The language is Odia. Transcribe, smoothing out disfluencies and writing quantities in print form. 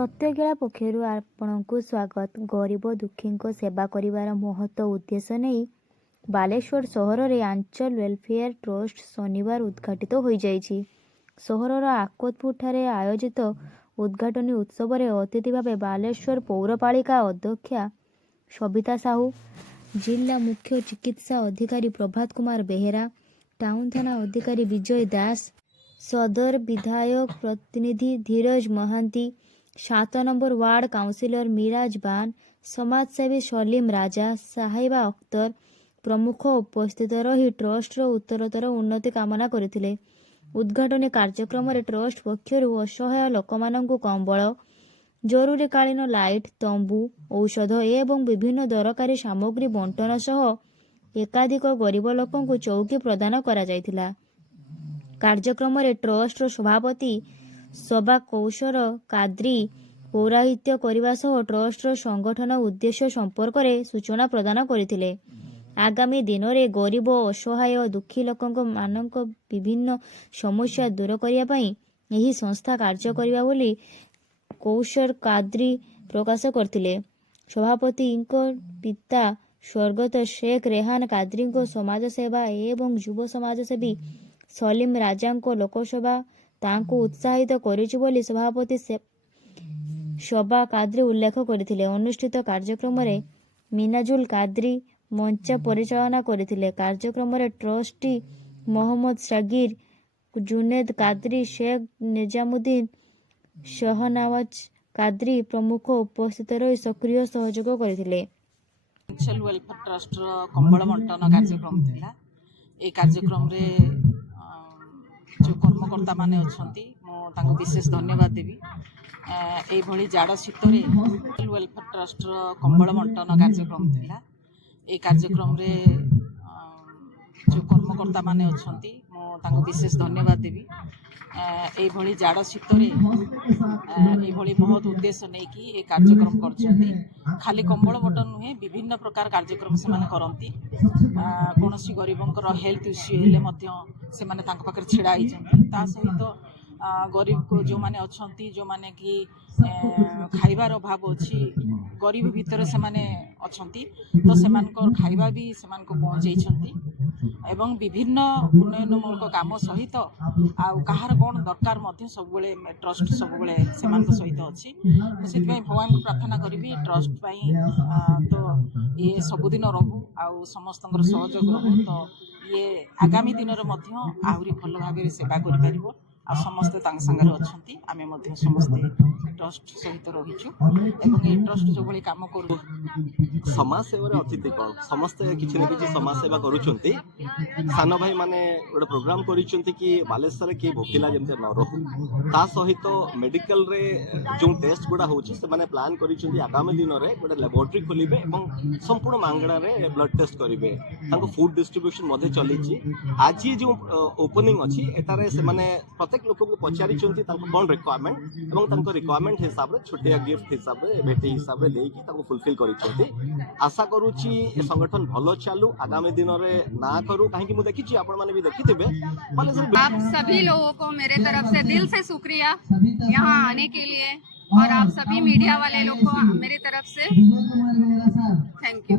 ସତ୍ୟଗିଳା ପକ୍ଷରୁ ଆପଣଙ୍କୁ ସ୍ୱାଗତ। ଗରିବ ଦୁଃଖୀଙ୍କ ସେବା କରିବାର ମହତ ଉଦ୍ଦେଶ୍ୟ ନେଇ ବାଲେଶ୍ୱର ସହରରେ ଆଞ୍ଚଲ ୱେଲଫେୟାର ଟ୍ରଷ୍ଟ ଶନିବାର ଉଦ୍ଘାଟିତ ହୋଇଯାଇଛି। ସହରର ଆକୋତପୁରଠାରେ ଆୟୋଜିତ ଉଦ୍ଘାଟନୀ ଉତ୍ସବରେ ଅତିଥି ଭାବେ ବାଲେଶ୍ୱର ପୌରପାଳିକା ଅଧ୍ୟକ୍ଷା ସବିତା ସାହୁ, ଜିଲ୍ଲା ମୁଖ୍ୟ ଚିକିତ୍ସା ଅଧିକାରୀ ପ୍ରଭାତ କୁମାର ବେହେରା, ଟାଉନ ଥାନା ଅଧିକାରୀ ବିଜୟ ଦାସ, ସଦର ବିଧାୟକ ପ୍ରତିନିଧି Dhiraj Mohanty, 7 number ward councillor Miraj Ban, ସମାଜସେବୀ ସଲିମ ରାଜା, ସାହିବା ଅଖତର ପ୍ରମୁଖ ଉପସ୍ଥିତ ରହି ଟ୍ରଷ୍ଟର ଉତ୍ତରୋତ୍ତର ଉନ୍ନତି କାମନା କରିଥିଲେ। ଉଦ୍ଘାଟନୀ କାର୍ଯ୍ୟକ୍ରମରେ ଟ୍ରଷ୍ଟ ପକ୍ଷରୁ ଅସହାୟ ଲୋକମାନଙ୍କୁ କମ୍ବଳ, ଜରୁରୀକାଳୀନ ଲାଇଟ୍, ତମ୍ବୁ, ଔଷଧ ଏବଂ ବିଭିନ୍ନ ଦରକାରୀ ସାମଗ୍ରୀ ବଣ୍ଟନ ସହ ଏକାଧିକ ଗରିବ ଲୋକଙ୍କୁ ଚୌକି ପ୍ରଦାନ କରାଯାଇଥିଲା। କାର୍ଯ୍ୟକ୍ରମରେ ଟ୍ରଷ୍ଟର ସଭାପତି ସବା କୌଶର କାଦ୍ରି ପୌରାହିତ୍ୟ କରିବା ସହ ଟ୍ରଷ୍ଟର ସଂଗଠନ ଉଦ୍ଦେଶ୍ୟ ସମ୍ପର୍କରେ ସୂଚନା ପ୍ରଦାନ କରିଥିଲେ। ଆଗାମୀ ଦିନରେ ଗରିବ ଅସହାୟ ଦୁଃଖୀ ଲୋକମାନଙ୍କ ବିଭିନ୍ନ ସମସ୍ୟା ଦୂର କରିବା ପାଇଁ ଏହି ସଂସ୍ଥା କାର୍ଯ୍ୟ କରିବା ବୋଲି କୌଶର କାଦ୍ରି ପ୍ରକାଶ କରିଥିଲେ। ସଭାପତିଙ୍କ ପିତା ସ୍ୱର୍ଗତ ଶେଖ ରେହାନ କାଦ୍ରିଙ୍କ ସମାଜସେବା ଏବଂ ଯୁବ ସମାଜସେବୀ ସଲିମ ରାଜାଙ୍କ ଲୋକସେବା ତାଙ୍କୁ ଉତ୍ସାହିତ କରିଛି ବୋଲି ସଭାପତି ସବା କାଦ୍ରି ଉଲ୍ଲେଖ କରିଥିଲେ। ଅନୁଷ୍ଠିତ କାର୍ଯ୍ୟକ୍ରମରେ ମିନାଜୁଲ କାଦ୍ରି ମଞ୍ଚ ପରିଚାଳନା କରିଥିଲେ। କାର୍ଯ୍ୟକ୍ରମରେ ଟ୍ରଷ୍ଟି ମହମ୍ମଦ ସାଗିର, ଜୁନେଦ କାଦ୍ରି, ଶେଖ ନିଜାମୁଦ୍ଦିନ, ଶହନୱାଜ କାଦ୍ରି ପ୍ରମୁଖ ଉପସ୍ଥିତ ରହି ସକ୍ରିୟ ସହଯୋଗ କରିଥିଲେ। ଆଞ୍ଚଲ ୱେଲଫେୟାର ଟ୍ରଷ୍ଟର କମ୍ବଳ ବଣ୍ଟନ କାର୍ଯ୍ୟକ୍ରମ ଥିଲା। এই କାର୍ଯ୍ୟକ୍ରମରେ ଯେଉଁ କର୍ମକର୍ତ୍ତାମାନେ ଅଛନ୍ତି ମୁଁ ତାଙ୍କୁ ବିଶେଷ ଧନ୍ୟବାଦ ଦେବି। এইଭଳି ଜାଡ଼ ଶୀତରେ ୱେଲଫେୟାର ଟ୍ରଷ୍ଟର କମ୍ବଳ ବଣ୍ଟନ କାର୍ଯ୍ୟକ୍ରମ ଥିଲା। এই କାର୍ଯ୍ୟକ୍ରମରେ ଯେଉଁ କର୍ମକର୍ତ୍ତାମାନେ ଅଛନ୍ତି ମୁଁ ତାଙ୍କୁ ବିଶେଷ ଧନ୍ୟବାଦ ଦେବି। এইଭଳି ଜାଡ଼ ଶୀତରେ এইଭଳି ମହତ ଉଦ୍ଦେଶ୍ୟ ନେଇକି ଏ କାର୍ଯ୍ୟକ୍ରମ କରିଛନ୍ତି। ଖାଲି କମ୍ବଳ ବଣ୍ଟନ ନୁହେଁ, ବିଭିନ୍ନ ପ୍ରକାର କାର୍ଯ୍ୟକ୍ରମ ସେମାନେ କରନ୍ତି। କୌଣସି ଗରିବଙ୍କର ହେଲ୍ଥ ଇସ୍ୟୁ ହେଲେ ମଧ୍ୟ ସେମାନେ ତାଙ୍କ ପାଖରେ ଛିଡ଼ା ହେଇଛନ୍ତି। ତା ସହିତ ଗରିବ ଯେଉଁମାନେ ଅଛନ୍ତି, ଯେଉଁମାନେ କି ଖାଇବାର ଅଭାବ ଅଛି, ଗରିବ ଭିତରେ ସେମାନେ ଅଛନ୍ତି, ତ ସେମାନଙ୍କର ଖାଇବା ବି ସେମାନଙ୍କୁ ପହଞ୍ଚେଇଛନ୍ତି ଏବଂ ବିଭିନ୍ନ ଉନ୍ନୟନମୂଳକ କାମ ସହିତ ଆଉ କାହାର କ'ଣ ଦରକାର ମଧ୍ୟ ସବୁବେଳେ ଟ୍ରଷ୍ଟ ସବୁବେଳେ ସେମାନଙ୍କ ସହିତ ଅଛି। ମୁଁ ସେଥିପାଇଁ ଭଗବାନଙ୍କୁ ପ୍ରାର୍ଥନା କରିବି ଟ୍ରଷ୍ଟ ପାଇଁ ତ ଇଏ ସବୁଦିନ ରହୁ ଆଉ ସମସ୍ତଙ୍କର ସହଯୋଗ ରହୁ, ତ ଇଏ ଆଗାମୀ ଦିନରେ ମଧ୍ୟ ଆହୁରି ଭଲ ଭାବରେ ସେବା କରିପାରିବ ଆଉ ସମସ୍ତେ ତାଙ୍କ ସାଙ୍ଗରେ ଅଛନ୍ତି। ଆମେ ମଧ୍ୟ ସମସ୍ତେ ଟ୍ରଷ୍ଟ ସହିତ ରହିଛୁ ଏବଂ এই ଟ୍ରଷ୍ଟ ଯେଉଁଭଳି କାମ କରୁ ସମାଜ ସେବାରେ ଅତିଥି କ'ଣ ସମସ୍ତେ କିଛି ନା କିଛି ସମାଜ ସେବା କରୁଛନ୍ତି। ସାନ ଭାଇ ମାନେ ଗୋଟେ ପ୍ରୋଗ୍ରାମ କରିଛନ୍ତି କି ବାଲେଶ୍ୱରରେ କିଏ ଭୋକିଲା ଯେମିତି ନ ରହୁ। ତା ସହିତ ମେଡିକାଲରେ ଯେଉଁ ଟେଷ୍ଟ ଗୁଡ଼ା ହେଉଛି ସେମାନେ ପ୍ଲାନ୍ କରିଛନ୍ତି ଆଗାମୀ ଦିନରେ ଗୋଟେ ଲାବୋରେଟୋରୀ ଖୋଲିବେ ଏବଂ ସମ୍ପୂର୍ଣ୍ଣ ମାଗଣାରେ ବ୍ଲଡ୍ ଟେଷ୍ଟ କରିବେ। ତାଙ୍କୁ ଫୁଡ୍ ଡିଷ୍ଟ୍ରିବ୍ୟୁସନ ମଧ୍ୟ ଚାଲିଛି। ଆଜି ଯେଉଁ ଓପନିଂ ଅଛି ଏଠାରେ ସେମାନେ ପ୍ରତ୍ୟେକ ଲୋକଙ୍କୁ ପଚାରିଛନ୍ତି ତାଙ୍କୁ କ'ଣ ରିକ୍ୱାରମେଣ୍ଟ ଏବଂ ତାଙ୍କ ରିକ୍ୱାରମେଣ୍ଟ ହିସାବରେ ଛୋଟିଆ ଗିଫ୍ଟ ହିସାବରେ ଭେଟି ହିସାବରେ ଦେଇକି ତାଙ୍କୁ ଫୁଲଫିଲ୍ କରିଛନ୍ତି। ଆଶା କରୁଛି ଏ ସଂଗଠନ ଭଲ ଚାଲୁ, ଆଗାମୀ ଦିନରେ ନା କରୁ। କାହିଁକି ମୁଁ ଦେଖିଛି ଆପଣମାନେ ବି ଦେଖିଥିବେ। आप सभी लोगों को मेरे तरफ से दिल से शुक्रिया यहाँ आने के लिए और आप सभी मीडिया वाले लोग को मेरी तरफ से थैंक यू।